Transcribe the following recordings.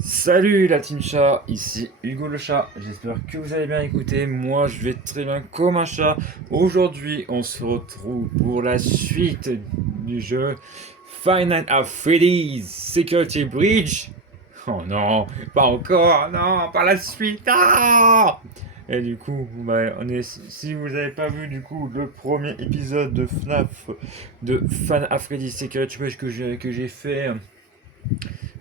Salut la team chat, ici Hugo le chat, j'espère que vous allez bien écouter, moi je vais très bien comme un chat. Aujourd'hui on se retrouve pour la suite du jeu Five Nights at Freddy's Security Breach. Oh non, pas encore, non, pas la suite, ah. Et du coup, si vous n'avez pas vu du coup le premier épisode de FNAF, de Five Nights at Freddy's Security Breach que j'ai fait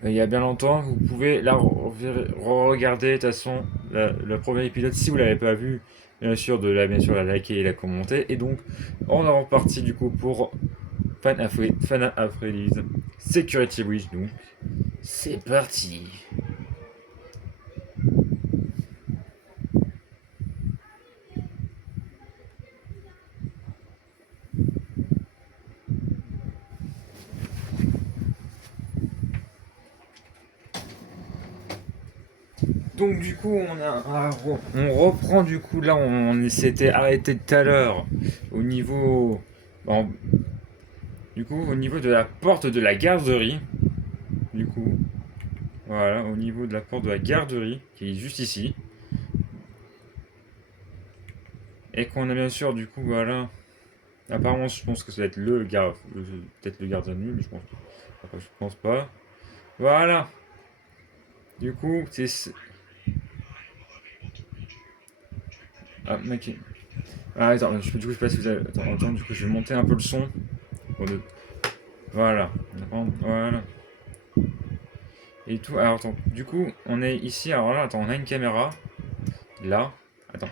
il y a bien longtemps, vous pouvez la regarder de toute façon le premier épisode si vous l'avez pas vu, bien sûr la liker et la commenter. Et donc on est reparti du coup pour Fan of Freddy's Security Breach. Donc c'est parti. Donc du coup on reprend du coup là on s'était arrêté tout à l'heure au niveau bon, du coup au niveau de la porte de la garderie. Du coup voilà, au niveau de la porte de la garderie, qui est juste ici. Et qu'on a bien sûr, du coup, voilà. Apparemment, je pense que ça va être peut-être le gardien de nuit, mais je pense pas. Voilà. Du coup, c'est. Ah, mec. Ah, attends, du coup, je sais pas si vous avez. Attends, du coup, je vais monter un peu le son. Voilà. Voilà. Et tout. Alors, attends, du coup, on est ici. Alors là, attends, on a une caméra. Là. Attends.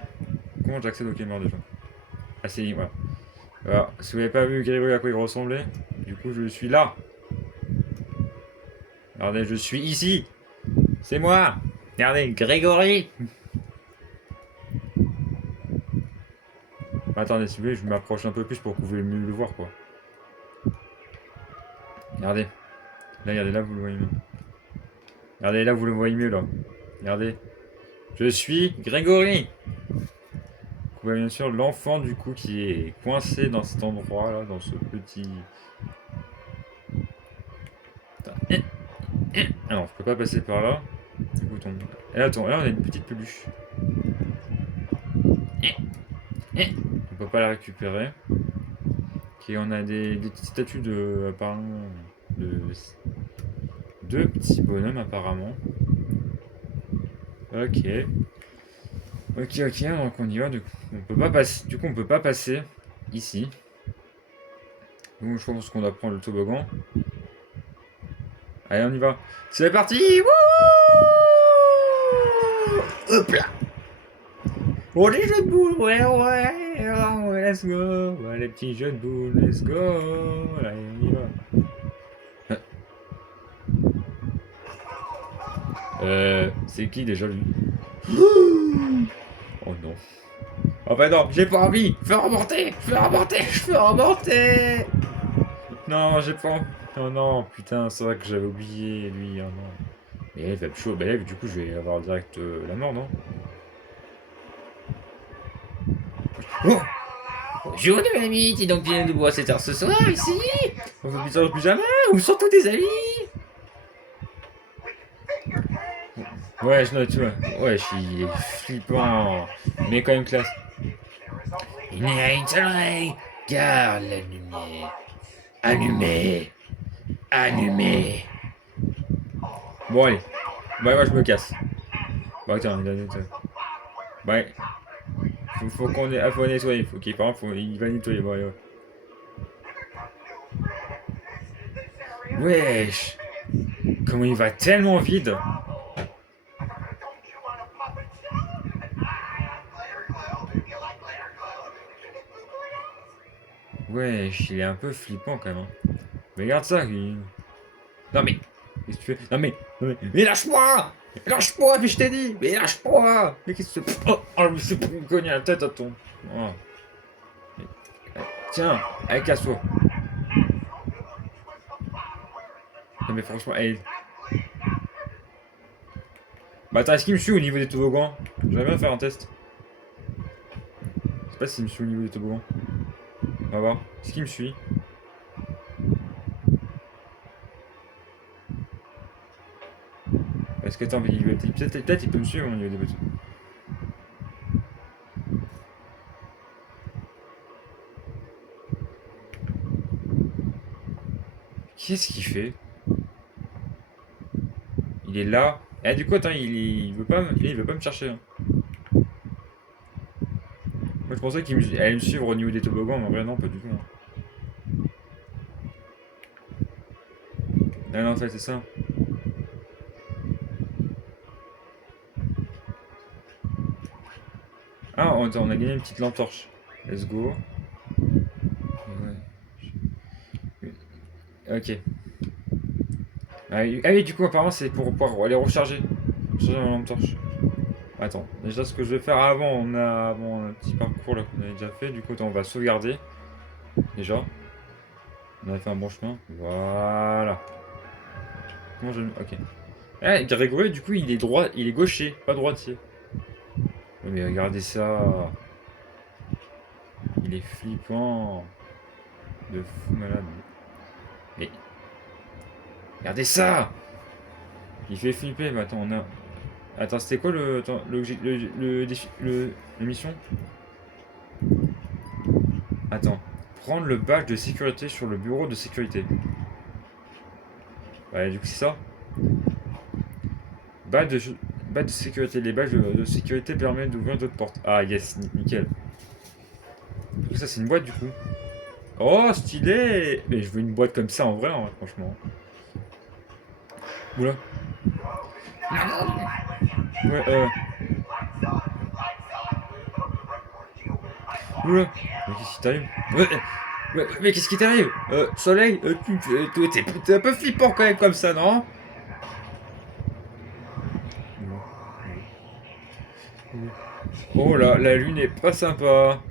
Comment j'accède aux caméras déjà? Ah, c'est. Voilà. Alors, si vous n'avez pas vu Grégory à quoi il ressemblait, du coup, je suis là. Regardez, je suis ici. C'est moi. Regardez, Grégory. Attendez, si vous voulez, je m'approche un peu plus pour que vous puissiez mieux le voir, quoi. Regardez. Là, regardez, là, vous le voyez mieux. Regardez, là, vous le voyez mieux, là. Regardez. Je suis Grégory. Vous voyez bien sûr l'enfant, du coup, qui est coincé dans cet endroit, là, dans ce petit... Alors, je peux pas passer par là. Du coup, tombe. Et là, attends, là, on a une petite peluche. On peut pas la récupérer. Ok, on a des petites statues de... apparemment... de... deux petits bonhommes, apparemment. Ok. Ok, ok, donc on y va. Du coup, on peut pas passer. Du coup, on peut pas passer ici. Donc, je pense qu'on doit prendre le toboggan. Allez, on y va. C'est parti. Wouh. Hop là. Oh, les jeux de boules. Ouais, ouais. Oh, let's go. Ouais, les petits jeux de boules. Let's go. Allez, on y va. C'est qui déjà lui? Oh non. Oh bah non, j'ai pas envie. Fais remonter. Fais remonter. Fais remonter. Non, j'ai pas. Oh non, putain, c'est vrai que j'avais oublié lui. Oh non. Mais elle va me chaud. Bah, elle, du coup, je vais avoir direct la mort, non? Oh. Bonjour, mes amis, t'es donc bien debout à cette heure ce soir ici? On fait plus tard plus jamais? Où sont tous tes amis? Ouais, je note, tu vois. Ouais, je suis flippant, mais quand même classe. Il n'y a une seule règle. Garde la lumière. Allumez. Allumez. Bon, allez. Ouais, moi, je me casse. Bon, attends, ouais. Faut faut nettoyer. Par exemple, il va nettoyer. Bon, allez, ouais. Wesh. Comment il va tellement vite. Wesh, il est un peu flippant quand même, hein. Mais regarde ça. Non mais. Qu'est-ce que tu fais? Mais lâche-moi. Lâche-moi, mais je t'ai dit. Mais lâche-moi. Mais qu'est-ce que tu fais? Oh, je me suis cogné la tête à ton. Oh. Tiens, allez, casse-toi. Non mais franchement, allez. Bah attends, est-ce qu'il me suit au niveau des toboggans? J'aimerais bien faire un test. Je sais pas s'il me suit au niveau des toboggans. On va voir. Est-ce qu'il me suit? Est-ce que attends, peut-être il peut me suivre au niveau des bottes. Qu'est-ce qu'il fait? Il est là. Eh, du coup, attends, il veut pas me chercher, hein. Moi, je pensais qu'il allait me suivre au niveau des toboggans, mais en vrai, non, pas du tout, hein. Ah non, en fait, c'est ça. Ah, on a gagné une petite lampe torche. Let's go. Ouais. Ok. Ah oui, du coup, apparemment, c'est pour pouvoir aller recharger. Recharger ma lampe torche. Attends, déjà, ce que je vais faire avant, on a un petit parcours là qu'on avait déjà fait. Du coup, attends, on va sauvegarder. Déjà. On a fait un bon chemin. Voilà. Comment je. Ok. Ah, Grégory, du coup, il est droit, il est gaucher, pas droitier. Ouais, mais regardez ça. Il est flippant. De fou malade. Mais regardez ça. Il fait flipper. Mais attends, on a. Attends, c'était quoi le. Attends, le défi. La mission. Attends. Prendre le badge de sécurité sur le bureau de sécurité. Ouais, du coup, c'est ça. Badge de, badge de sécurité. Les badges de sécurité permettent d'ouvrir d'autres portes. Ah, yes, nickel. Du coup, ça, c'est une boîte, du coup. Oh, stylé. Mais je veux une boîte comme ça en vrai, hein, franchement. Oula. Ouais, oula. Mais qu'est-ce qui t'arrive? Mais qu'est-ce qui t'arrive? Soleil, t'es un peu flippant quand même comme ça, non? Oh là, la lune est pas sympa.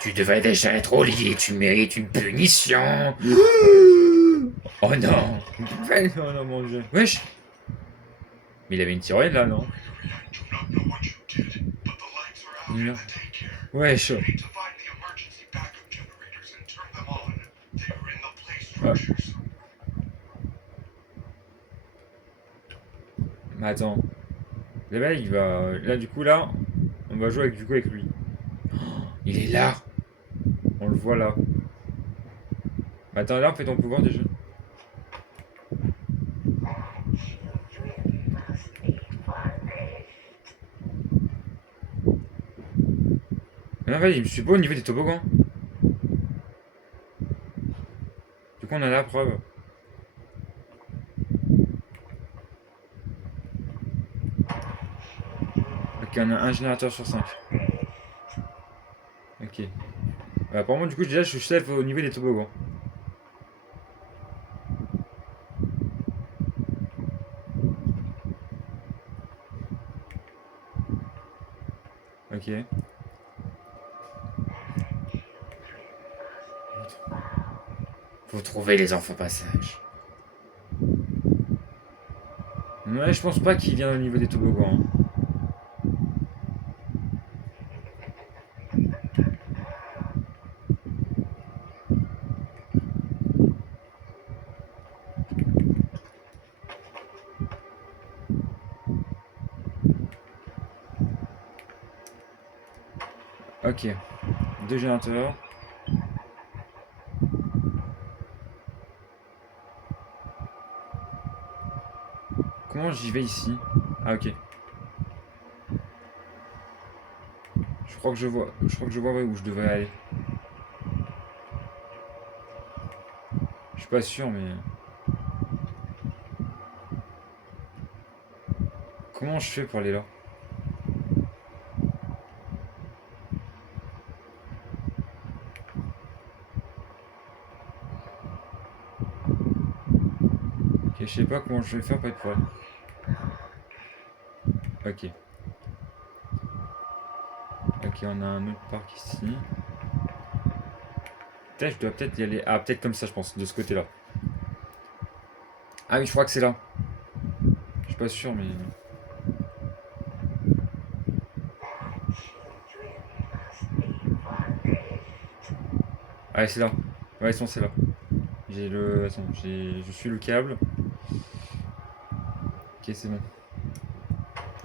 Tu devrais déjà être au lit, tu mérites une punition. Oh non. Oh non, mon dieu. Wesh. Mais il avait une tyrolienne là, non? Wesh. Ah. Mais attends. Là, il va. Là, du coup, là, on va jouer avec, du coup, avec lui. Il est là. On le voit là. Mais attends, là, on fait ton pouvoir déjà. Mais en fait, je suis pas au niveau des toboggans. Du coup, on a la preuve. Ok, on a un générateur sur 5. Ok. Apparemment, du coup, déjà, je suis chef au niveau des toboggans. Ok. Faut trouver les enfants passage. Ouais, je pense pas qu'il vient au niveau des toboggans, hein. Ok. Deux générateurs. Comment j'y vais ici? Ah, ok. Je crois que je vois. Je crois que je vois, ouais, où je devrais aller. Je suis pas sûr, mais. Comment je fais pour aller là? Ok, je sais pas comment je vais faire pour être pour aller. Ok. Ok, on a un autre parc ici. Peut-être, je dois peut-être y aller. Ah, peut-être comme ça, je pense, de ce côté-là. Ah oui, je crois que c'est là. Je suis pas sûr, mais. Ah, c'est là. Ouais, c'est là. J'ai le. Attends, je suis le câble. Ok, c'est bon.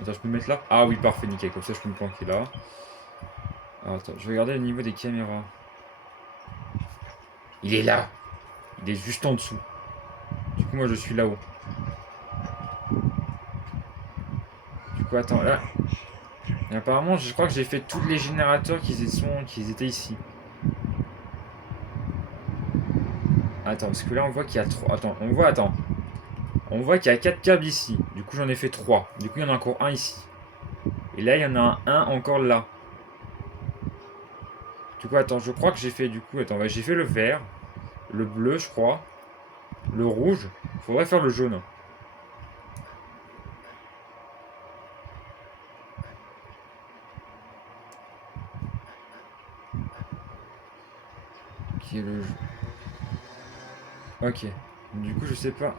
Attends, je peux me mettre là? Ah oui, parfait, nickel. Comme ça, je peux me planquer là. Alors, attends, je vais regarder le niveau des caméras. Il est là. Il est juste en dessous. Du coup, moi, je suis là-haut. Du coup, attends, là. Et apparemment, je crois que j'ai fait tous les générateurs qui étaient ici. Attends, parce que là, on voit qu'il y a 3. Attends, On voit qu'il y a 4 câbles ici. Du coup, j'en ai fait 3. Du coup, il y en a encore un ici. Et là, il y en a un encore là. Du coup, attends, je crois que j'ai fait du coup. Attends, ouais, j'ai fait le vert, le bleu, je crois, le rouge. Faudrait faire le jaune. Qui est le. Ok. Du coup, je sais pas.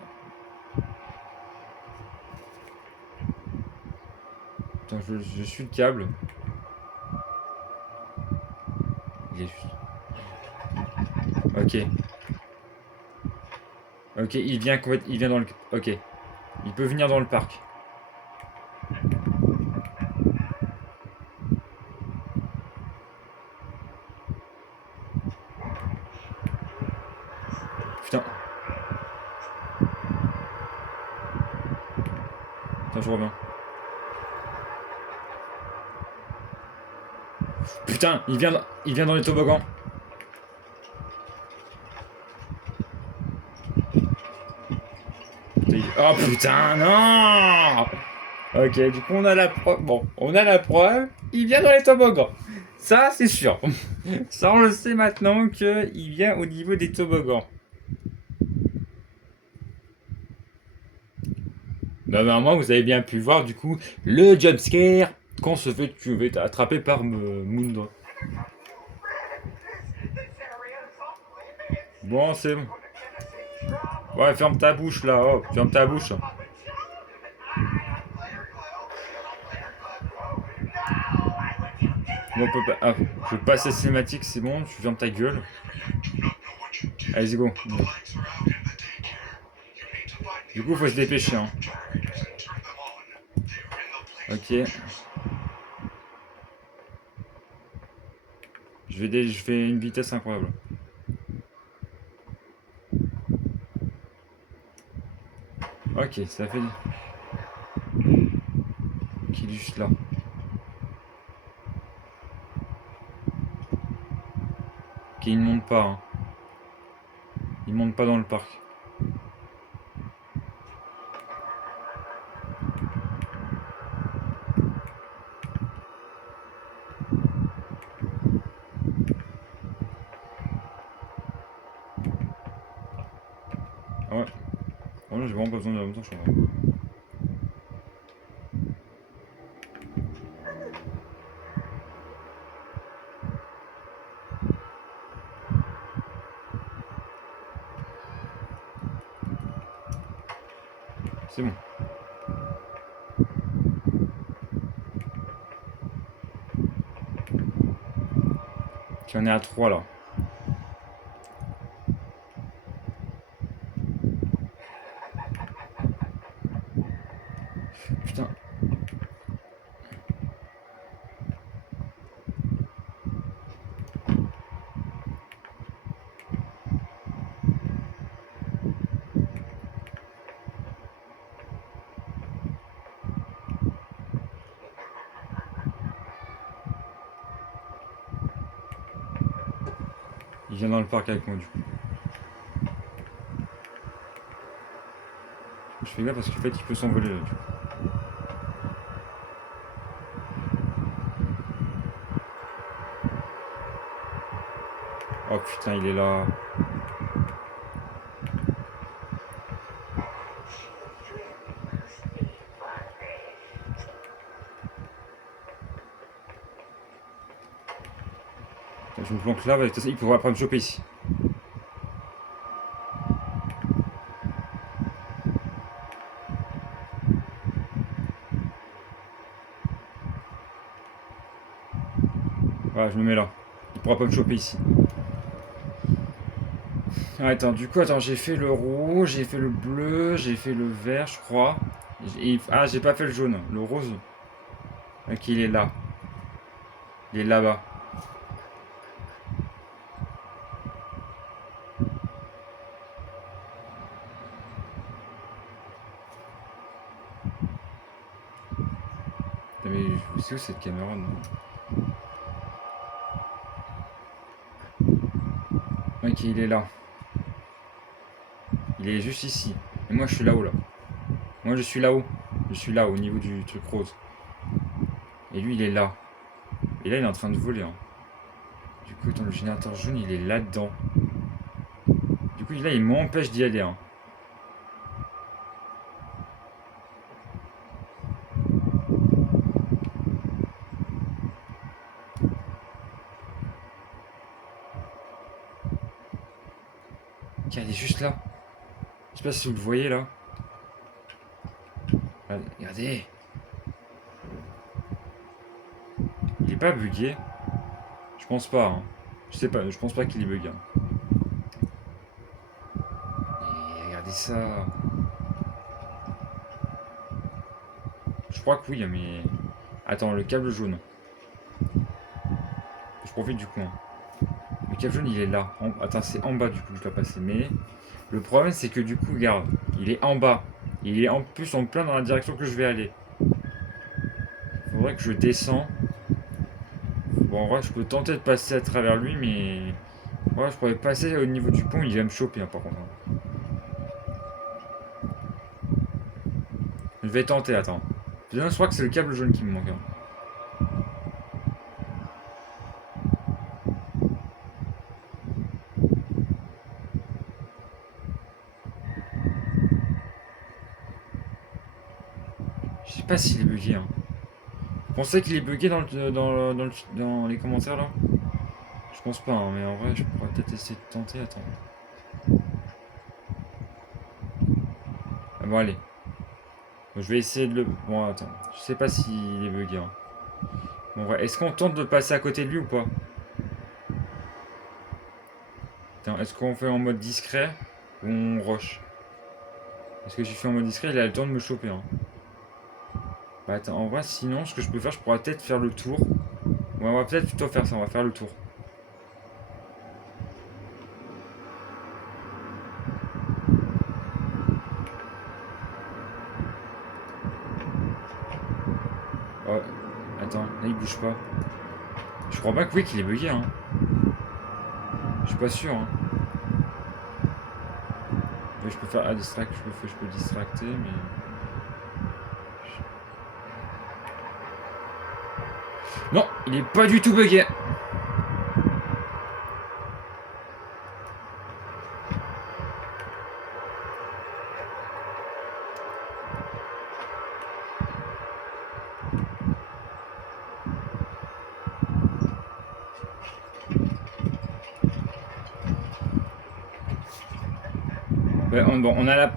Attends, je suis le câble. Il est juste. Ok. Ok, il vient dans le. Ok. Il peut venir dans le parc. Putain. Attends, je reviens. Putain, il vient dans les toboggans. Oh putain, non. Ok, du coup on a la preuve. Bon, on a la preuve. Il vient dans les toboggans. Ça, c'est sûr. Ça, on le sait maintenant qu'il vient au niveau des toboggans. Bah, normalement, vous avez bien pu voir du coup le jumpscare quand se fait tuer, attrapé par Mundo. Bon, c'est bon. Ouais, ferme ta bouche là, oh, ferme ta bouche. Bon, on peut pas. Ah, je vais passer la cinématique, c'est bon, tu fermes ta gueule. Allez, go. Du coup, faut se dépêcher. Hein. Ok. Je fais une vitesse incroyable. Ok, ça fait. Qui est juste là. Ok, il ne monte pas. Hein. Il monte pas dans le parc. Ah ouais. Oh non, j'ai vraiment pas besoin de la moto, je crois. C'est bon. Tu en es à 3 là. Putain. Il vient dans le parc avec moi du coup. Je fais gaffe parce qu'en fait il peut s'envoler là. Du coup. Oh putain, il est là. Je me planque là, il pourra pas me choper ici. Voilà, je me mets là. Il pourra pas me choper ici. Ah, attends, du coup, attends, j'ai fait le rouge, j'ai fait le bleu, j'ai fait le vert, je crois. Ah, j'ai pas fait le jaune, le rose. Ok, il est là. Il est là-bas. Mais c'est où cette caméra, non? Ok, il est là. Il est juste ici. Et moi, je suis là-haut, là. Moi, je suis là-haut. Je suis là, au niveau du truc rose. Et lui, il est là. Et là, il est en train de voler. Hein. Du coup, attends, le générateur jaune, il est là-dedans. Du coup, là, il m'empêche d'y aller. Hein. Tiens, il est juste là. Je sais pas si vous le voyez, là. Regardez. Il est pas bugué. Je pense pas. Hein. Je sais pas, je pense pas qu'il est bugué. Hein. Et regardez ça. Je crois que oui, mais... Attends, le câble jaune. Je profite du coup. Hein. Le câble jaune, il est là. Attends, c'est en bas du coup que je dois passer. Mais le problème, c'est que du coup, regarde, il est en bas. Il est en plus en plein dans la direction que je vais aller. Faudrait que je descends. Bon, en vrai, je peux tenter de passer à travers lui, mais... Ouais, je pourrais passer au niveau du pont, il va me choper, hein, par contre. Hein. Je vais tenter, attends. Je crois que c'est le câble jaune qui me manque. Hein. Je sais pas s'il est bugué. Hein. Vous pensez qu'il est bugué dans les commentaires, là? Je pense pas, hein, mais en vrai, je pourrais peut-être essayer de tenter, attends. Ah, bon, allez. Bon, je vais essayer de le... Bon, attends. Je sais pas s'il est bugué. Hein. Bon, ouais. Est-ce qu'on tente de passer à côté de lui ou pas? Attends, est-ce qu'on fait en mode discret ou on rush? Est-ce que je fais en mode discret, il a le temps de me choper. Hein. Bah attends, en vrai, sinon, ce que je peux faire, je pourrais peut-être faire le tour. Ouais, on va peut-être plutôt faire ça, on va faire le tour. Oh, attends, là il bouge pas. Je crois pas que oui qu'il est bugué, hein. Je suis pas sûr, hein. Ouais, je peux faire à distract, je peux distracter, mais... Non, il est pas du tout bugué. Ouais, bon, on a la...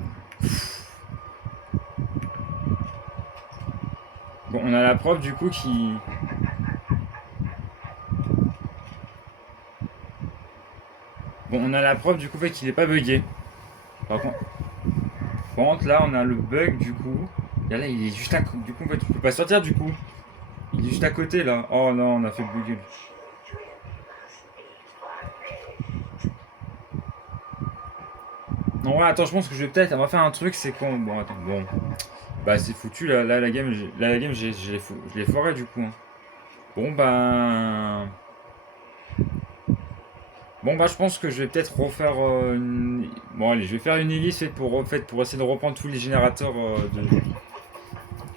Bon, on a la preuve du coup qui... Bon, on a la preuve du coup fait qu'il est pas bugué. Par contre, là, on a le bug du coup. Et là, il est juste à côté. Du coup, en fait, tu peux pas sortir du coup. Il est juste à côté là. Oh non, on a fait bugger. Non, ouais, attends, je pense que je vais peut-être. On va faire un truc, c'est con. Bon, attends, bon. Bah, c'est foutu là, la game. La game, je l'ai foiré du coup. Hein. Bon, bah. Bon, bah, je pense que je vais peut-être refaire Bon, allez, je vais faire une hélice pour essayer de reprendre tous les générateurs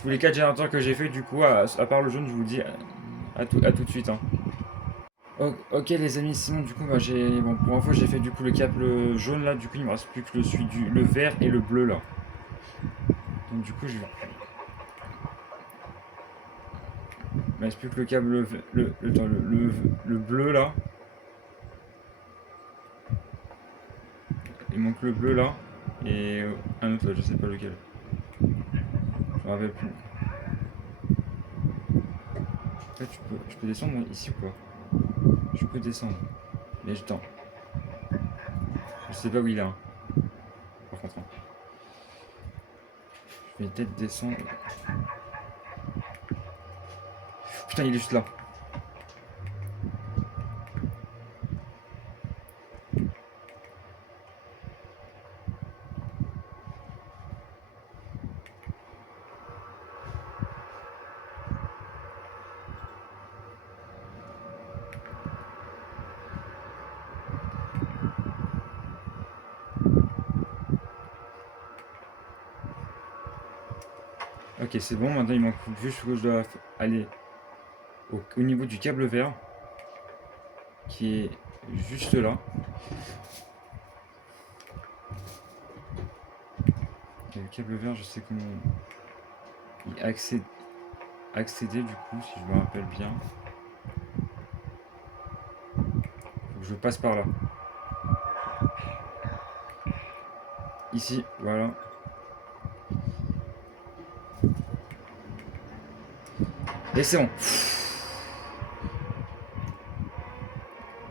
tous les 4 générateurs que j'ai fait du coup, à part le jaune, je vous dis à tout de suite. Hein. Ok les amis, sinon du coup bah, bon, pour une fois j'ai fait du coup le câble jaune là, du coup il me reste plus que le vert et le bleu là. Donc du coup il me reste plus que le câble le bleu là. Il manque le bleu là et un autre là, je sais pas lequel. Je me rappelle plus. Là je peux descendre ici ou pas? Je peux descendre. Mais attends. Je sais pas où il est. Hein. Par contre. Hein. Je vais peut-être descendre. Putain, il est juste là. Ok, c'est bon, maintenant il manque juste que je dois aller au niveau du câble vert, qui est juste là. Ok, le câble vert, je sais comment y accéder du coup, si je me rappelle bien. Faut que je passe par là. Ici, voilà. Et c'est bon.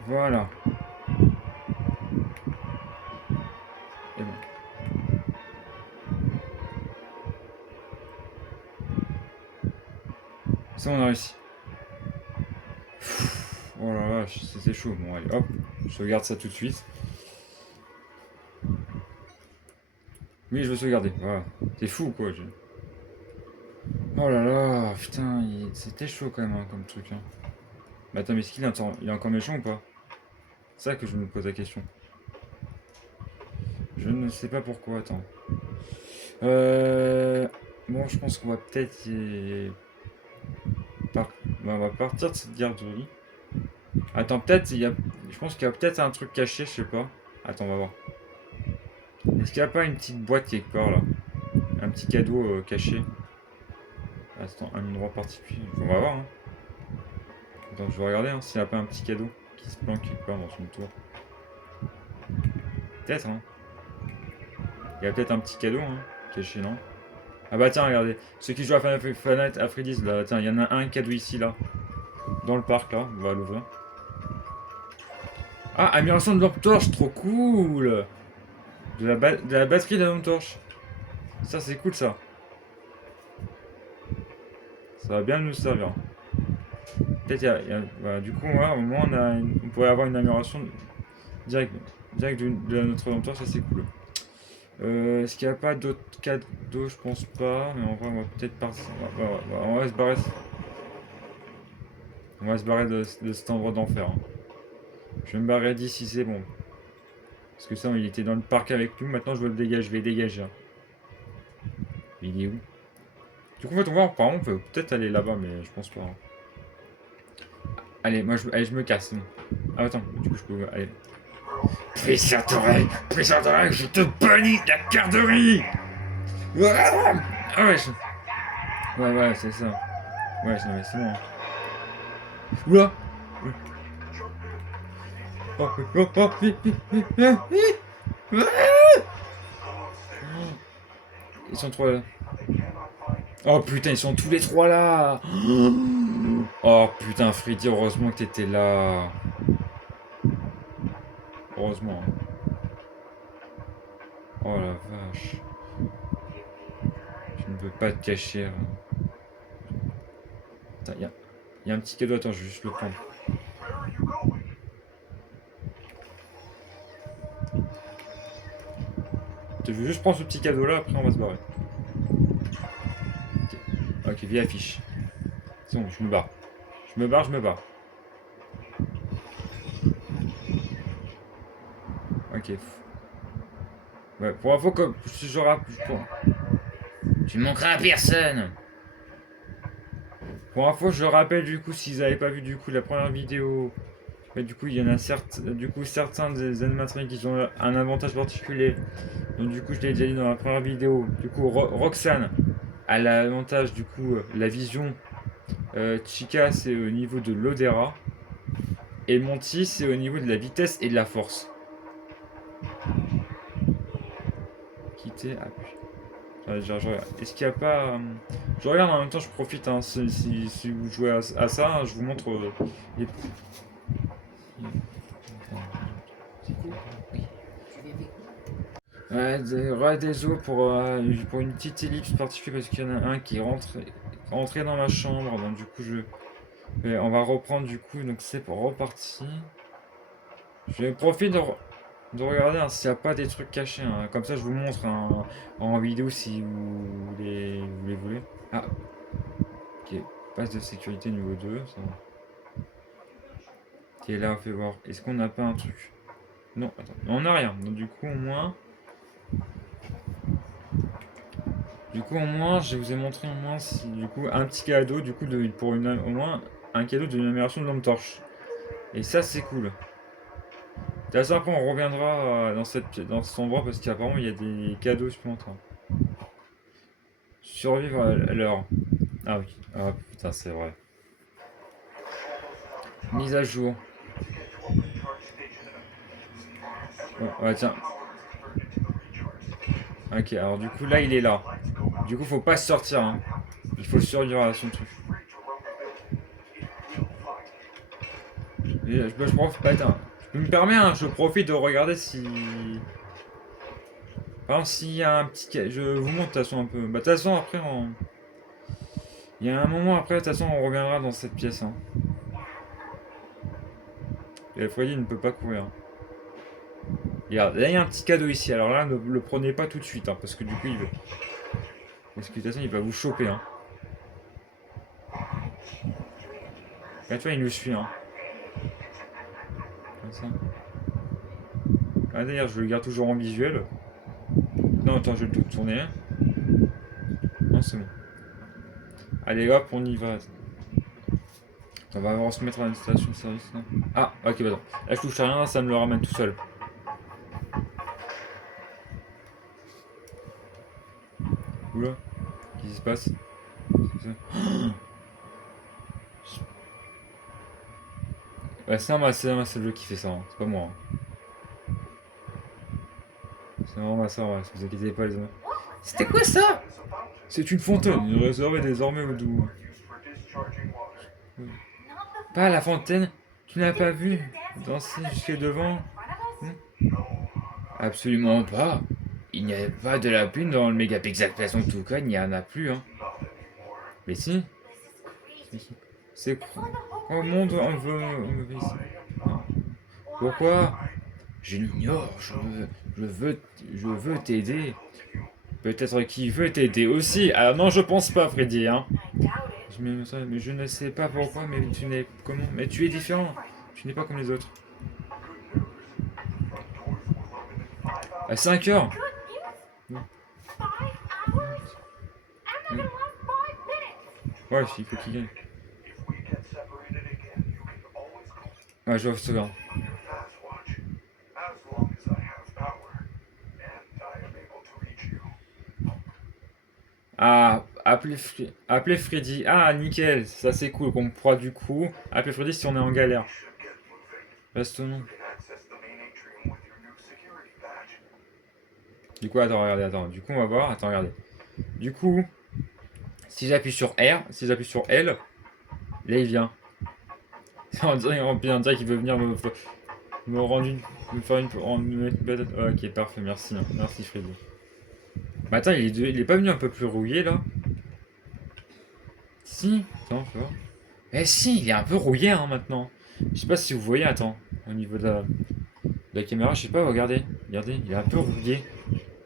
Voilà. Et bon. Ça, on a réussi. Oh là là, c'était chaud. Bon, allez, hop. Je sauvegarde ça tout de suite. Oui, je veux sauvegarder. Voilà. C'est fou, quoi. Oh là là, putain, c'était chaud quand même, hein, comme truc. Hein. Mais attends, mais est-ce qu'il est encore méchant ou pas? C'est ça que je me pose la question. Je ne sais pas pourquoi, attends. Bon, je pense qu'on va peut-être on va partir de cette garderie. Attends, peut-être, je pense qu'il y a peut-être un truc caché, je sais pas. Attends, on va voir. Est-ce qu'il n'y a pas une petite boîte quelque part, là? Un petit cadeau caché? Attends, un endroit particulier. On va voir, hein. Attends, je vais regarder hein, s'il n'y a pas un petit cadeau qui se planque quelque part dans son tour. Peut-être, hein. Il y a peut-être un petit cadeau, hein, caché, non? Ah bah tiens, regardez. Ceux qui jouent à Final Fantasy à Freddy's, là, tiens, il y en a un cadeau ici, là. Dans le parc, là. On va l'ouvrir. Ah, amélioration de lampe torche, trop cool! De la batterie de la lampe torche. Ça, c'est cool, ça. Ça va bien nous servir. Peut-être, voilà, du coup, ouais, au moins, on pourrait avoir une amélioration directe de notre lampe torche, ça, c'est cool. Est-ce qu'il n'y a pas d'autres cadeaux? Je pense pas. Mais en vrai, on va peut-être partir. On va se barrer. On va se barrer de cet endroit d'enfer. Hein. Je vais me barrer d'ici, c'est bon. Parce que ça, il était dans le parc avec nous. Maintenant, je vais le dégager. Je vais dégager. Hein. Il est où? Du coup, en fait, on va. Par contre, on peut peut-être aller là-bas, mais je pense pas. Hein. Allez, moi, je me casse. Ah, attends. Du coup, je peux. Allez. Pris sur ton règle, je te bannis de la garderie! Ah ouais, ouais, c'est ça. Ouais, non, mais c'est bon. Oula! Oh, oh, oh, ils sont trois là. Oh putain, ils sont tous les trois là! Oh putain, Freddy, heureusement que t'étais là. Heureusement. Oh la vache. Je ne peux pas te cacher. Hein. Attends, y a un petit cadeau, attends, je vais juste le prendre. Je vais juste prendre ce petit cadeau là, après on va se barrer. Ok, via affiche. C'est bon, je me barre. Je me barre. Ok. Ouais, pour info, comme je rappelle. Tu ne manqueras à personne! Pour info, je rappelle du coup, s'ils n'avaient pas vu du coup la première vidéo, mais du coup, il y en a certains des animatroniques qui ont un avantage particulier. Donc du coup, je l'ai déjà dit dans la première vidéo. Du coup, Roxane a l'avantage du coup la vision. Chica, c'est au niveau de l'Odera. Et Monty, c'est au niveau de la vitesse et de la force. Quitter. Est-ce qu'il n'y a pas. Je regarde en même temps, je profite. Hein, si vous jouez à ça, hein, je vous montre. Les... Ouais, désolé pour une petite ellipse particulière parce qu'il y en a un qui est rentré dans ma chambre. Donc du coup, Et on va reprendre du coup, donc c'est pour reparti. Je profite de regarder hein, s'il n'y a pas des trucs cachés. Hein. Comme ça, je vous montre hein, en vidéo si vous les voulez. Ah, ok. Passe de sécurité niveau 2. Ça va. Ok, là, on fait voir. Est-ce qu'on n'a pas un truc? Non, attends. On n'a rien. Donc, du coup, au moins. Je vous ai montré au moins si, du coup, un petit cadeau, du coup, pour au moins un cadeau d'une amélioration de lampe torche. Et ça, c'est cool. De toute façon, après, on reviendra dans cet endroit parce qu'apparemment, il y a des cadeaux supplémentaires. Survivre à l'heure. Ah oui. Ah putain, c'est vrai. Mise à jour. Ouais, tiens. Ok, alors du coup, là, il est là. Du coup, faut pas sortir. Hein. Il faut survivre à son truc. Je me permets, hein, je profite de regarder si. Par exemple, s'il y a un petit. Je vous montre de toute façon un peu. Bah, de toute façon, après, il y a un moment après, de toute façon, on reviendra dans cette pièce. Hein. Et Freddy ne peut pas courir. Regarde, là, il y a un petit cadeau ici. Alors là, ne le prenez pas tout de suite, hein, parce que du coup, il veut. Parce que de toute façon, il va vous choper. Hein. Là, tu vois, il nous suit. Hein. Comme ça. Ah, d'ailleurs, je le garde toujours en visuel. Non, attends, je vais le tourner. Non, c'est bon. Allez, hop, on y va. On va se mettre à une station de service. Là. Ah, ok, bah non. Là, je touche à rien, ça me le ramène tout seul. Oula, qu'est-ce qui se passe? Ouais, c'est le jeu qui fait ça, hein. C'est pas moi. Hein. C'est vraiment ma soeur, ouais. Vous inquiétez pas, les amis. C'était quoi ça? C'est une fontaine, réservée désormais au doux. Pas la fontaine? Tu n'as pas vu danser jusqu'à devant? Absolument pas. Il n'y a pas de la pluie dans le mégapixel. De toute façon, en tout cas, il n'y en a plus. Hein. Mais si. C'est quoi? Au monde, on veut ici. Pourquoi? Je l'ignore. Je veux t'aider. Peut-être qu'il veut t'aider aussi. Alors non, je pense pas, Freddy. Hein. Mais je ne sais pas pourquoi. Mais tu n'es comment? Mais tu es différent. Tu n'es pas comme les autres. À 5 heures. Ouais, il faut qu'il gagne. Ouais, je sauvegarde. Ah, appeler Freddy. Ah, nickel. Ça, c'est cool. On pourra du coup appeler Freddy si on est en galère. Reste au nom. Du coup, attends, regardez, attends. Du coup, on va voir. Attends, regardez. Du coup, si j'appuie sur R, si j'appuie sur L, là, il vient. On dirait qu'il veut venir me rendre une. Me faire une patate. Oh, ok, parfait, merci. Hein. Merci, Freddy. Bah, attends, il est pas venu un peu plus rouillé là? Si. Attends, fais voir. Eh, si, il est un peu rouillé hein, maintenant. Je sais pas si vous voyez, attends. Au niveau de la caméra, je sais pas, regardez. Regardez, il est un peu rouillé.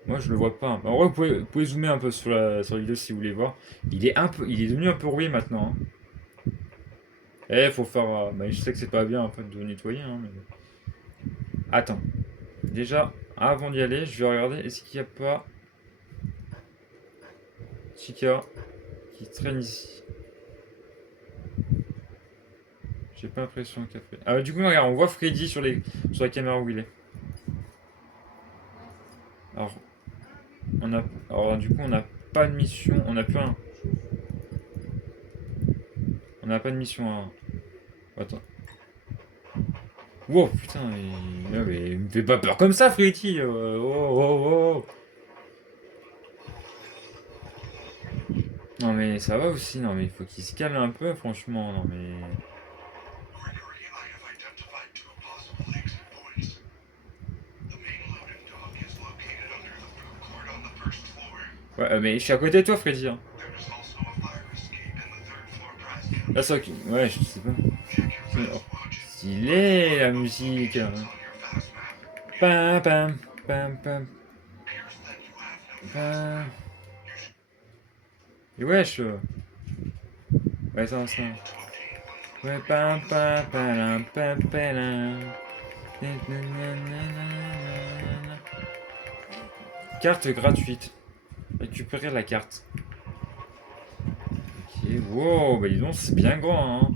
Moi, je le vois pas. En vrai, vous pouvez zoomer un peu sur la vidéo si vous voulez voir. Il est devenu un peu rouillé maintenant. Hein. Eh, faut faire. Bah, je sais que c'est pas bien en fait de nettoyer. Hein, mais... Attends. Déjà, avant d'y aller, je vais regarder. Est-ce qu'il n'y a pas Chica qui traîne ici? J'ai pas l'impression qu'il a fait. Ah, du coup, regarde, on voit Freddy sur la caméra où il est. Alors, du coup, on n'a pas de mission. On n'a plus un. On n'a pas de mission à. Attends. Wow, putain, mais me fais pas peur comme ça, Freddy. Oh, oh, oh. Non, mais ça va aussi. Non, mais il faut qu'il se calme un peu, franchement. Non, mais. Ouais, mais je suis à côté de toi, Freddy. Hein. Là, ça, ouais, je sais pas. Oh, stylé la musique. Pam, pam, pam, pam, pam. Et wesh. Ouais, ça. Ouais, pam, pam, pam, pam, pam. Carte gratuite. Récupérer la carte. Ok, wow, bah dis donc, c'est bien grand, hein.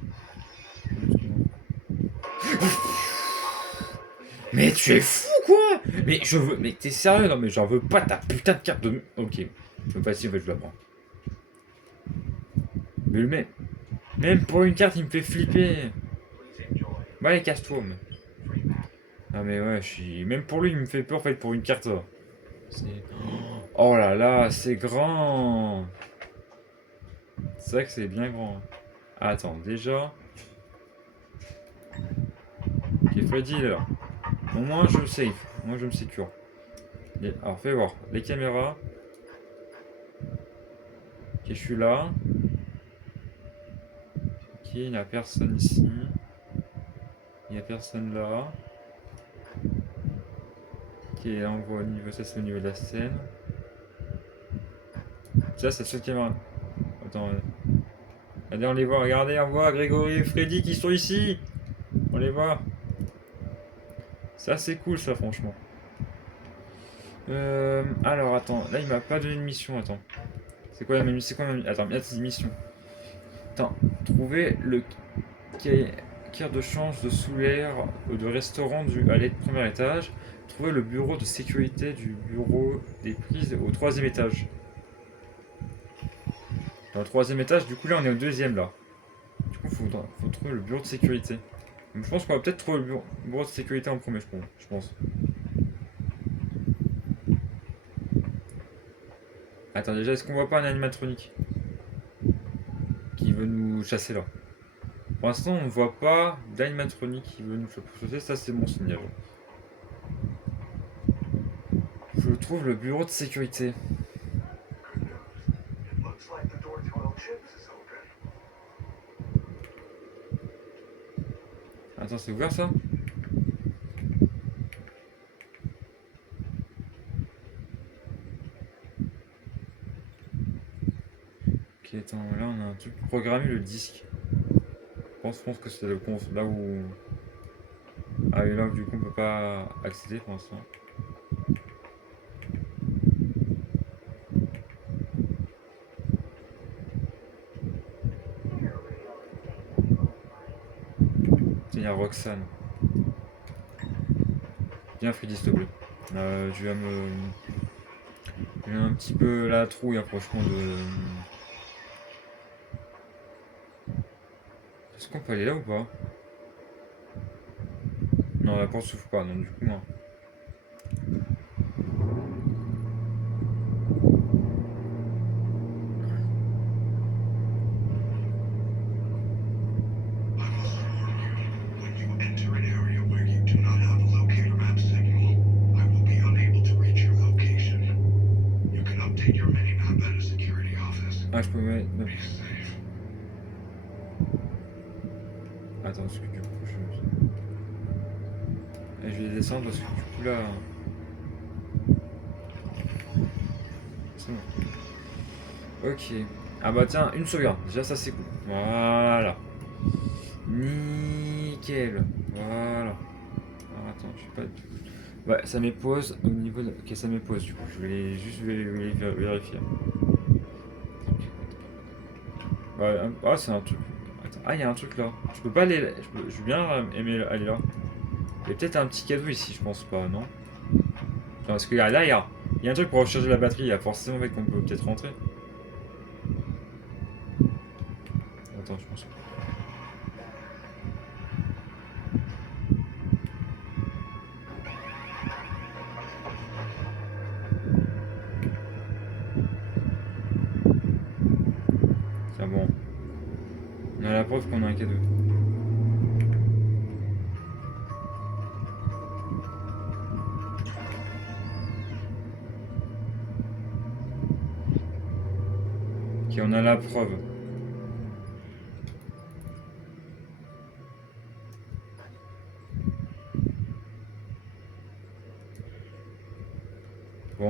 Mais tu es fou, quoi. Mais je veux... Mais t'es sérieux? Non, mais j'en veux pas ta putain de carte de... Ok. Je veux pas si, en fait, je la prends. Mais le mec... Même pour une carte, il me fait flipper. Bah, allez, casse-toi, mais... Ah, mais ouais, je suis... Même pour lui, il me fait peur, en fait, pour une carte. C'est... Oh là là, c'est grand. C'est vrai que c'est bien grand. Ah, attends, déjà... Ok, Freddy, il est là. Au moins, je save. Moi, je me secure. Alors, fais voir. Les caméras. Ok, je suis là. Ok, il n'y a personne ici. Il n'y a personne là. Ok, là, on voit au niveau... Ça, c'est au niveau de la scène. Ça, c'est la seule caméra. Attends, allez, on les voit. Regardez, on voit Grégory et Freddy qui sont ici. On les voit. Ça, c'est cool, ça, franchement. Alors, attends. Là, il m'a pas donné de mission. Attends. C'est quoi la même... C'est quoi ma... Attends, il y a des missions. Attends. Trouver le quart de change de soulaire de restaurant du à l'aide premier étage. Trouver le bureau de sécurité du bureau des prises au troisième étage. Dans le troisième étage, du coup, là, on est au deuxième, là. Du coup, faut trouver le bureau de sécurité. Donc, je pense qu'on va peut-être trouver le bureau de sécurité en premier, je pense. Attends, déjà, est-ce qu'on voit pas un animatronique qui veut nous chasser là? Pour l'instant, on ne voit pas d'animatronique qui veut nous chasser. Ça, c'est mon signal. Je trouve le bureau de sécurité. Attends, c'est ouvert ça? Ok, attends, là on a un truc. Programmer le disque. Je pense que c'est là où. Ah, et là où du coup on peut pas accéder pour l'instant. Tiens, il y a Roxane. Viens, Freddy, s'il te plaît. Je viens me. J'ai un petit peu la trouille, hein, franchement, de. Est-ce qu'on peut aller là ou pas? Non, la porte s'ouvre pas, donc du coup, non. Ah, je peux mettre. Non. Attends, parce que du coup, je vais descendre parce que du coup, là. C'est bon. Ok. Ah bah tiens, une sauvegarde. Déjà, ça c'est cool. Voilà. Nickel. Voilà. Alors, attends, je sais pas. Ouais, ça met pause au niveau de. Ok, ça met pause du coup. Je vais juste vérifier. Ouais, ah, c'est un truc. Attends. Ah, il y a un truc là. Je peux pas aller là. Je veux bien aimer aller là. Il y a peut-être un petit cadeau ici, je pense pas, non? Enfin, parce que là, il y a un truc pour recharger la batterie. Il y a forcément fait qu'on peut peut-être rentrer. Attends, je pense. C'est bon. On a la preuve qu'on a un cadeau. Ok, on a la preuve.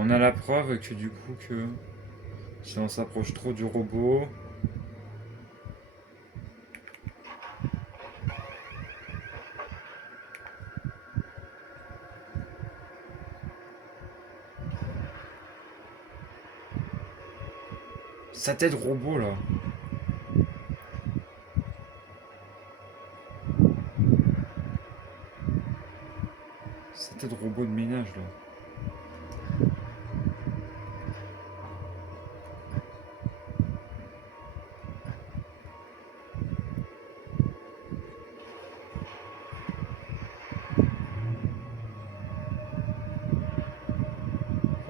on a la preuve que du coup que si on s'approche trop du robot... Sa tête robot là. Sa tête robot de ménage là.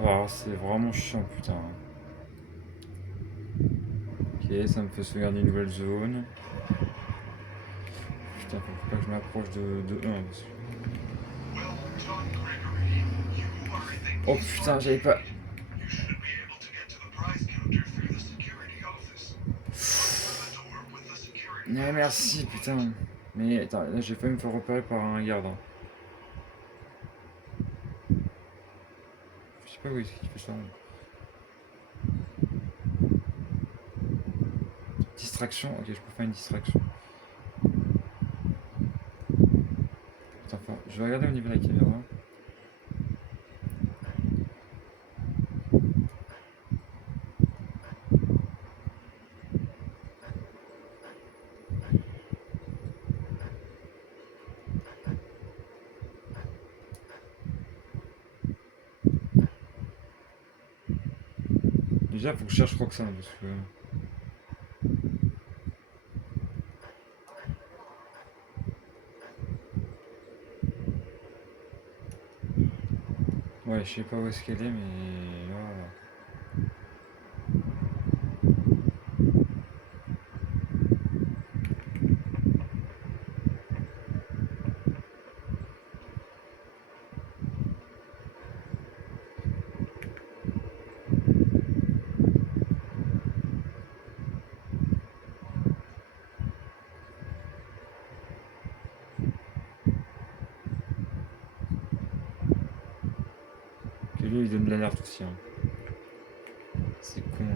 Oh, c'est vraiment chiant putain. Ok, ça me fait sauvegarder une nouvelle zone. Putain, faut pas que je m'approche de 1. Oh putain, j'avais pas... Ouais, merci putain. Mais attends, là j'ai failli me faire repérer par un garde. Hein. Je sais pas où est-ce qu'il fait ça. Distraction, ok, je peux faire une distraction. Attends, je vais regarder au niveau de la caméra. Déjà, faut que je cherche Roxane parce que. Ouais, je sais pas où est-ce qu'elle est, mais. Voilà. Que lui, il donne de l'alerte aussi. Hein. C'est con, là.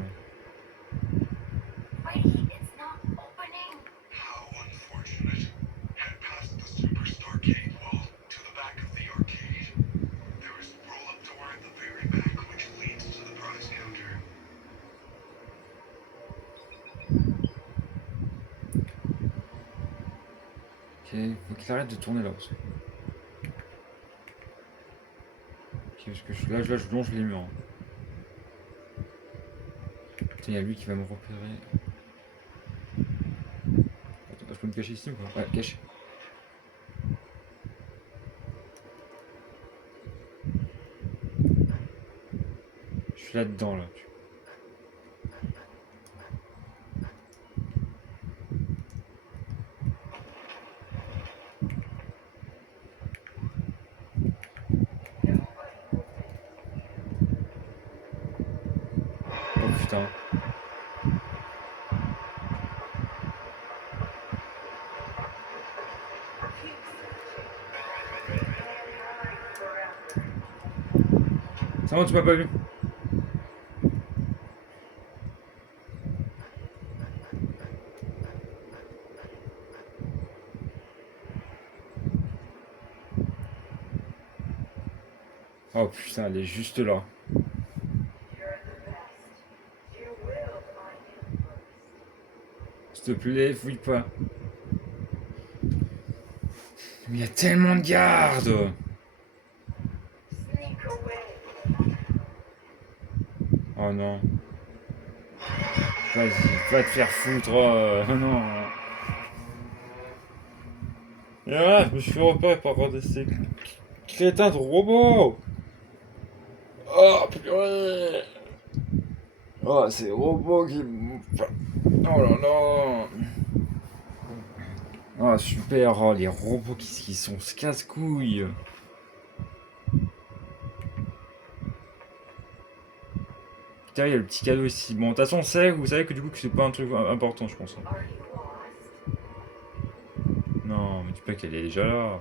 Ok, faut qu'il arrête de tourner là. Parce que... Ok, parce que là, je longe les murs. Hein. Putain, il y a lui qui va me repérer. Attends, je peux me cacher ici ou pas? Ouais, caché. Je suis là-dedans, là. Oh putain. C'est bon, tu m'as pas vu. Oh putain, elle est juste là. S'il te plaît, fouille pas. Mais il y a tellement de gardes. Oh non. Vas-y, va te faire foutre. Oh non. Et voilà, je me suis repéré par ces crétins de robots. Oh purée. Oh, ces robots qui... Oh là là. Oh super, oh, les robots qui sont casse-couilles. Putain, il y a le petit cadeau ici. Bon, de toute façon, vous savez que du coup, que c'est pas un truc important, je pense. Hein. Non, mais dis pas qu'elle est déjà là.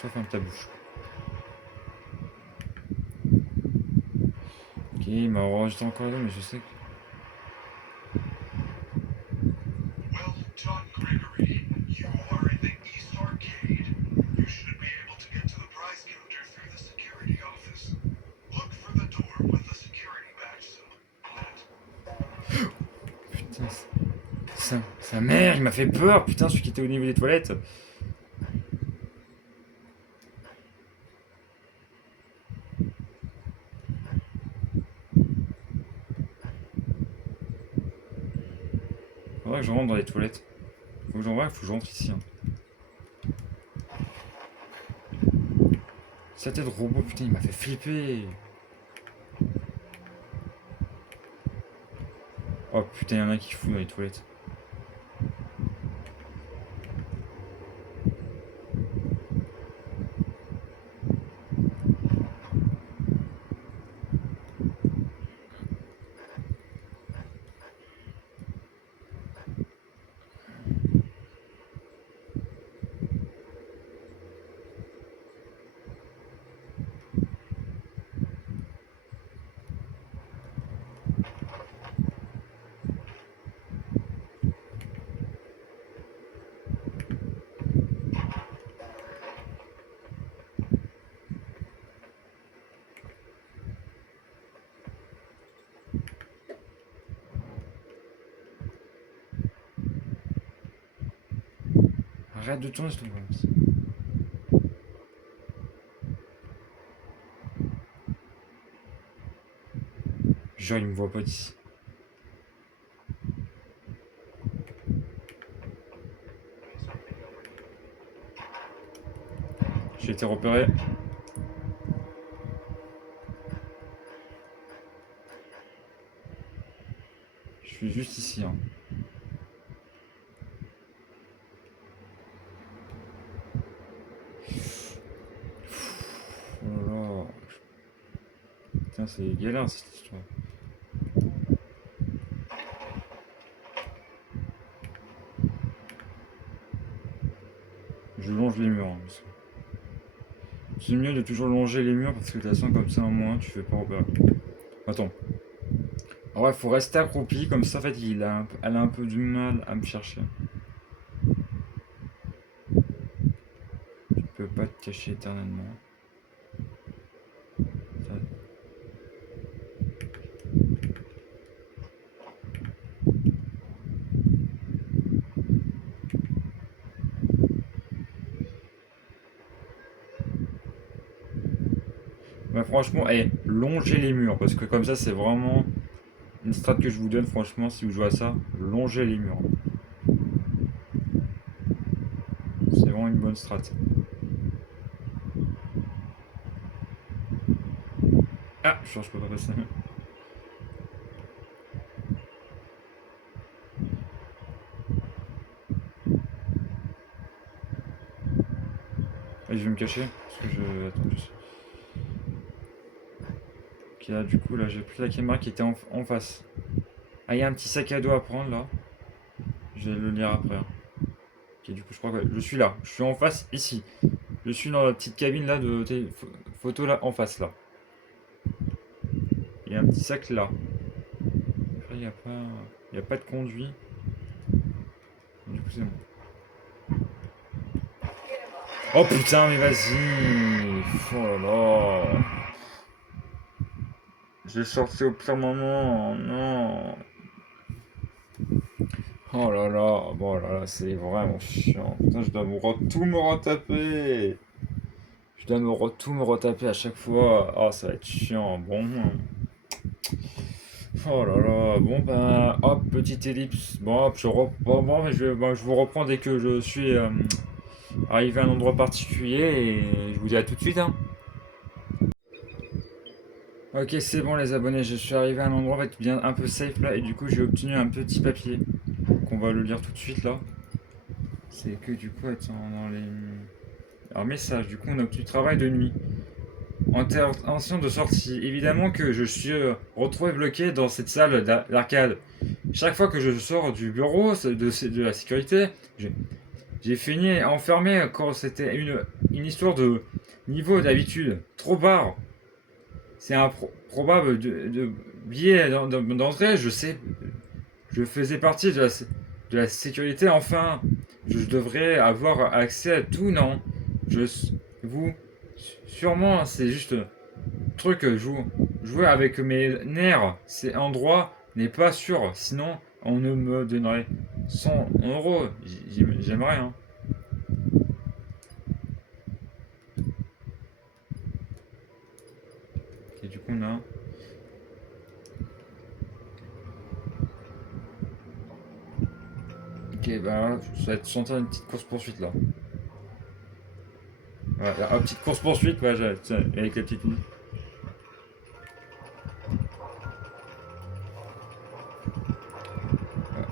Toi, ferme ta bouche. Ok, il m'a enregistré encore là, mais je sais que... Well, John Gregory, you are in the East Arcade. You should be able to get to the prize counter through the security office. Look for the door with the security badge symbol on it. Putain, sa mère, il m'a fait peur, putain, celui qui était au niveau des toilettes. Faudrait que je rentre dans les toilettes. Faut que je rentre ici. Hein. Sa tête de robot, putain, il m'a fait flipper. Oh putain, il y en a qui foutent dans les toilettes. Arrête de tourner, s'il te plaît. Genre, il me voit pas d'ici. J'ai été repéré. Je suis juste ici. Hein. Oh là là. Putain, c'est galère cette histoire. Je longe les murs. Hein. C'est mieux de toujours longer les murs parce que de toute façon, comme ça, au moins, tu fais pas repérer. Attends. Ah ouais, faut rester accroupi, comme ça, en fait, elle a un peu du mal à me chercher. Tu peux pas te cacher éternellement. Ça... Bah franchement, longez les murs, parce que comme ça, c'est vraiment une strat que je vous donne, franchement, si vous jouez à ça, longez les murs. C'est vraiment une bonne strat. Ah, je peux pas passer. Et je vais me cacher, parce que je... Attends, juste... Ok, là, du coup, là, j'ai plus la caméra qui était en face. Ah, il y a un petit sac à dos à prendre, là. Je vais le lire après. Ok, du coup, je crois que je suis là. Je suis en face, ici. Je suis dans la petite cabine, là, de photo, là, en face, là. Il y a un petit sac, là. Après, il n'y a pas de conduit. Du coup, c'est bon. Oh putain, mais vas-y. Oh là là. J'ai sorti au pire moment. Non. Oh là là. Bon là là, c'est vraiment chiant. Putain, je dois tout me retaper. Je dois tout me retaper à chaque fois. Oh, ça va être chiant. Bon. Oh là là. Bon ben, hop, petite ellipse. Bon, hop, bon, mais je vous reprends dès que je suis arrivé à un endroit particulier et je vous dis à tout de suite. Hein. Ok, c'est bon les abonnés, je suis arrivé à un endroit bien un peu safe là et du coup j'ai obtenu un petit papier qu'on va le lire tout de suite là. C'est que du coup, attends, dans les... Alors message, du coup on a obtenu travail de nuit. Intention de sortie. Évidemment que je suis retrouvé bloqué dans cette salle d'arcade. Chaque fois que je sors du bureau de la sécurité, J'ai fini enfermé quand c'était une histoire de niveau d'habitude. Trop bas. C'est probable de billet d'entrée, je sais. Je faisais partie de la sécurité, enfin. Je devrais avoir accès à tout, non? Je, vous, sûrement, c'est juste un truc, jouer avec mes nerfs. Cet endroit n'est pas sûr, sinon on ne me donnerait 100 euros. J'aimerais, hein. Et du coup, on a. Ok, bah, ça va être sentir une petite course-poursuite là. Ouais, une petite course-poursuite, ouais, avec la petite.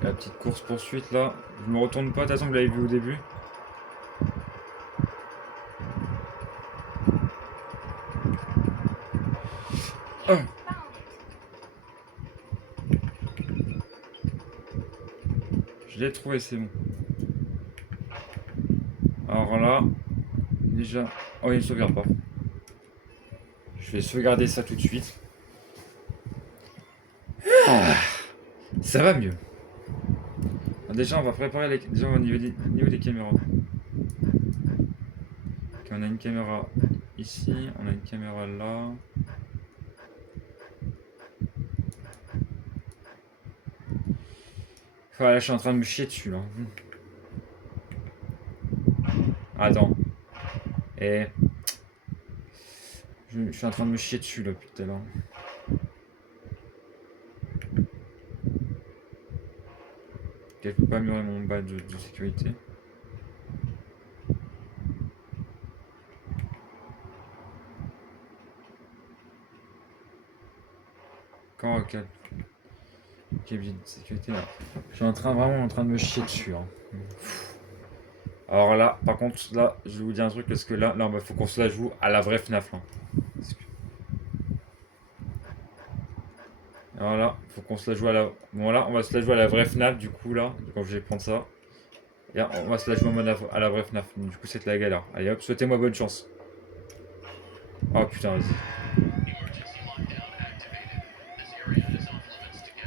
La petite course-poursuite là. Je me retourne pas, de toute façon, vous l'avez vu au début. Ah. Je l'ai trouvé, c'est bon. Alors là, déjà. Oh, il ne sauvegarde pas. Je vais sauvegarder ça tout de suite. Ah, ça va mieux. Alors déjà, on va préparer les. Déjà, au niveau des caméras. Ok, on a une caméra ici, on a une caméra là. Voilà, là, je suis en train de me chier dessus là. Attends. Et. Je suis en train de me chier dessus là, depuis tout à l'heure. Je peux pas améliorer mon badge de sécurité. Quand ok. Cabine de sécurité là. Je suis vraiment en train de me chier dessus. Hein. Alors là, par contre, là, je vais vous dire un truc parce que là, il faut qu'on se la joue à la vraie FNAF. Là. Alors là, faut qu'on se la joue à la. Bon là, on va se la jouer à la vraie FNAF du coup là. Quand je vais prendre ça. Et là, on va se la jouer en mode à la vraie FNAF. Du coup, c'est la galère. Allez hop, souhaitez-moi bonne chance. Oh putain, vas-y.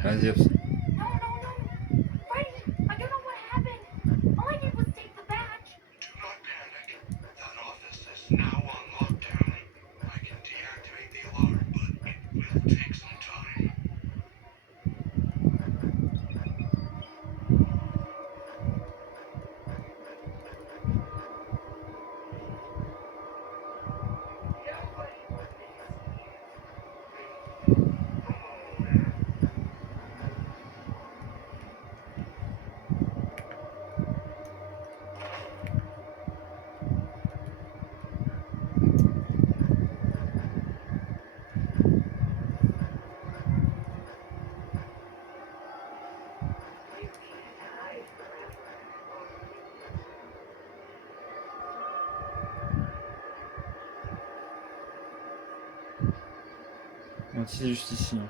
Vas-y hop. Do not panic. That office is now on lockdown. I can deactivate the alarm, but it will take some time. On c'est juste ici. Hein.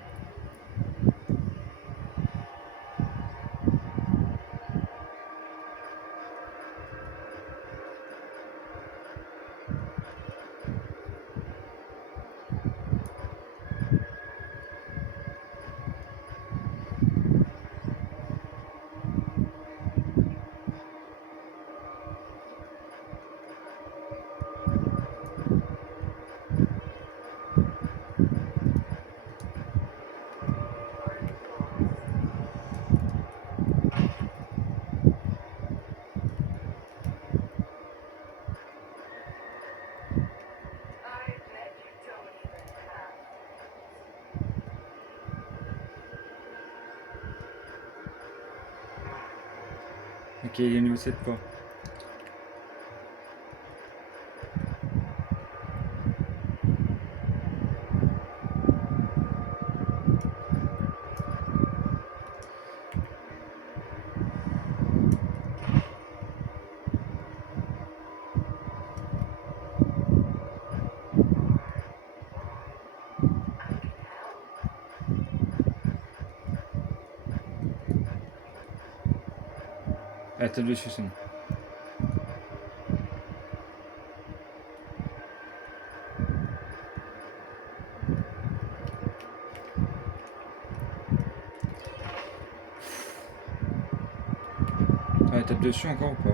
Ok, il est niveau 7 pas. Ah, tape dessus, c'est bon. dessus encore ou pas?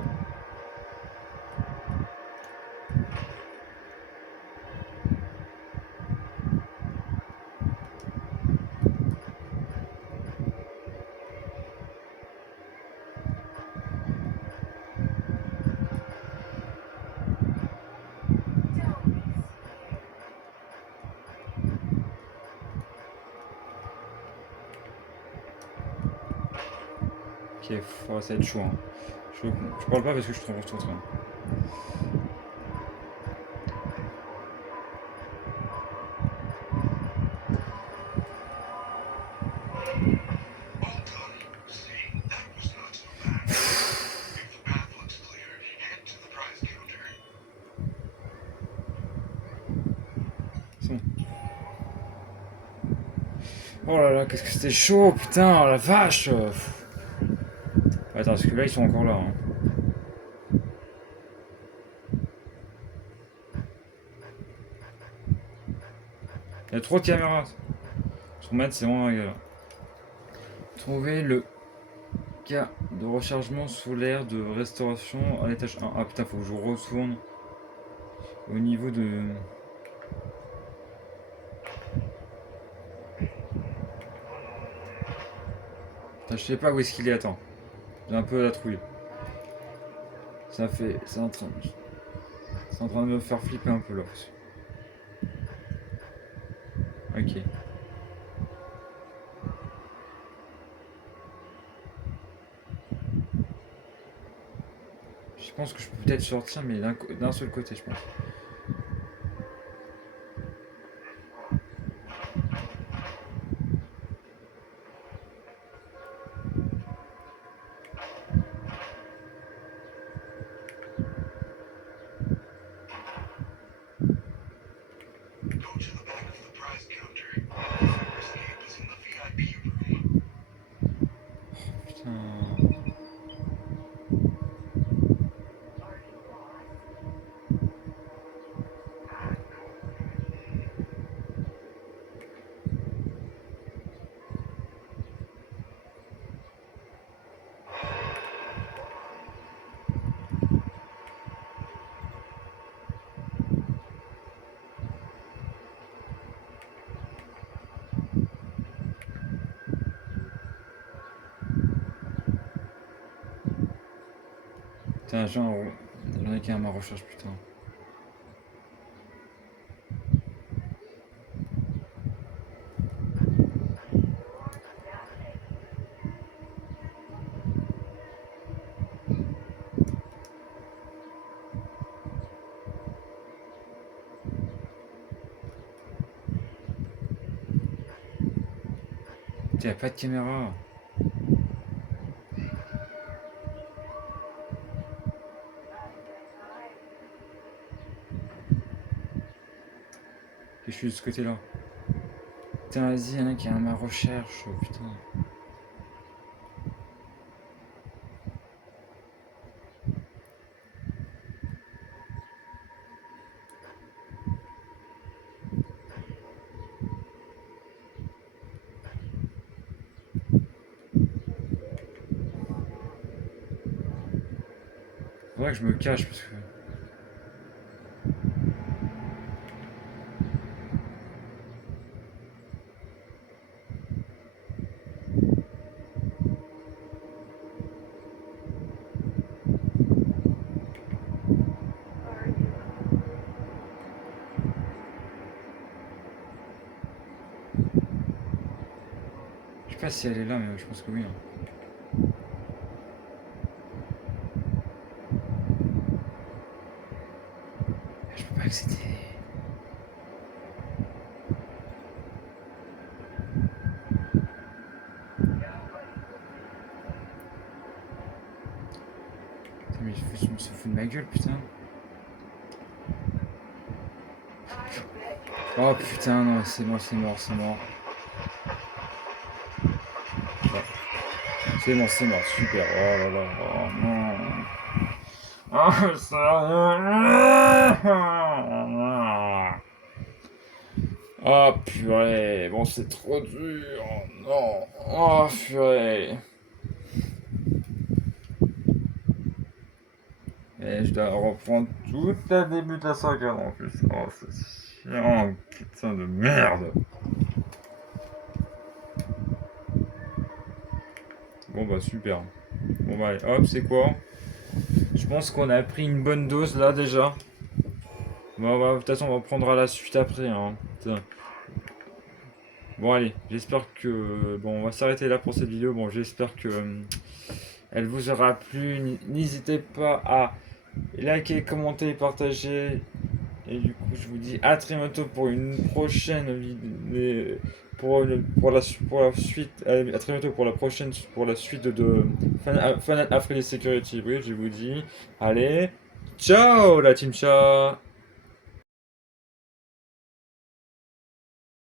Ok, ça va être chaud. Hein. Je parle pas parce que je suis trop concentré. All done. See, that was not so bad. If the path looks clear, head to the prize counter. C'est bon. Oh là là, qu'est-ce que c'était chaud, putain, la vache. Attends, parce que là, ils sont encore là. Hein. Il y a trop de caméras. Sur Matt, c'est vraiment un galère. Trouver le cas de rechargement solaire de restauration à l'étage 1. Ah putain, faut que je retourne au niveau de... Putain, je sais pas où est-ce qu'il est, attends. J'ai un peu la trouille. Ça fait... C'est en train de me faire flipper un peu là. Ok. Je pense que je peux peut-être sortir, mais d'un seul côté, je pense. Go to the back of the prize counter. Fire escape is in the VIP room. Putain... Putain, j'en ai qu'un à ma recherche, putain. Putain, y'a pas de caméra. Et je suis de ce côté-là. Putain, vas-y, y'en a qui est à ma recherche, putain. Faudrait que je me cache parce que... Je sais pas si elle est là, mais je pense que oui. Hein. Je peux pas accéder. Putain, mais je me se fout de ma gueule, putain. Oh putain, non, c'est bon, c'est mort, c'est mort. C'est bon, c'est mort, super. Oh là là, oh non. Oh, ça... Oh purée, bon c'est trop dur, oh non, oh purée. Et je dois reprendre tout le début de la saga en plus. Oh, c'est chiant, putain de merde. Bon bah super. Bon bah allez, hop, c'est quoi? Je pense qu'on a pris une bonne dose là déjà. Bon bah de toute façon on va prendre à la suite après, hein. Putain. Bon allez, j'espère que... Bon on va s'arrêter là pour cette vidéo. Bon j'espère que elle vous aura plu. N'hésitez pas à liker, commenter, partager. Et du coup, je vous dis à très bientôt pour une prochaine vidéo. Pour la suite, à très bientôt pour la suite de Final Affiliate Security Bridge, je vous dis, allez, ciao la team chat.